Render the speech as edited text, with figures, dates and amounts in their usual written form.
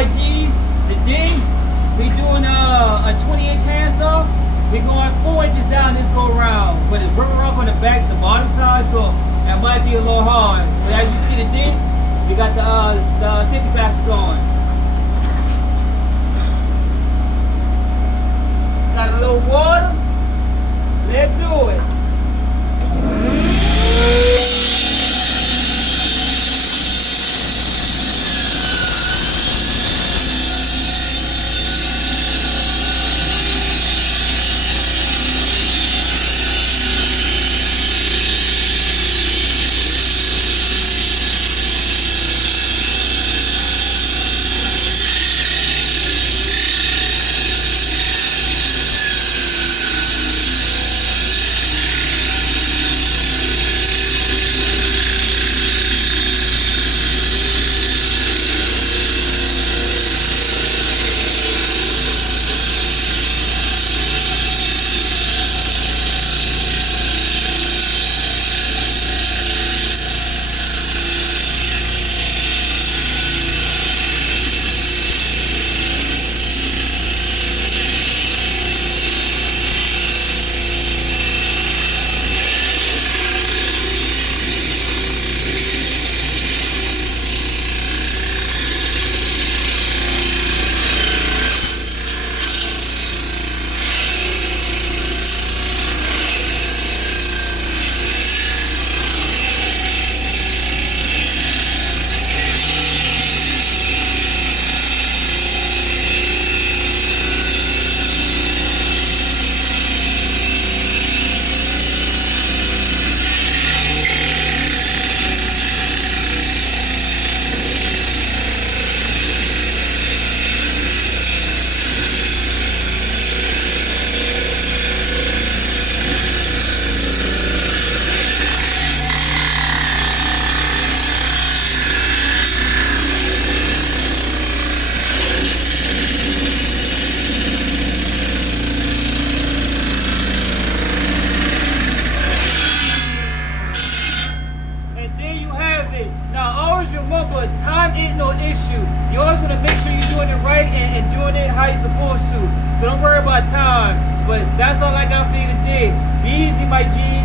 my G's, today we doing a 20-inch handsaw. We're going 4 inches down this go round, but it's rubber rock on the back, the bottom side, so that might be a little hard. But as you see today, we got the safety glasses on. Got a little water. Let's do it. Now always remember, time ain't no issue. You always want to make sure you're doing it right and doing it how you're supposed to. So don't worry about time. But that's all I got for you today. Be easy, my G.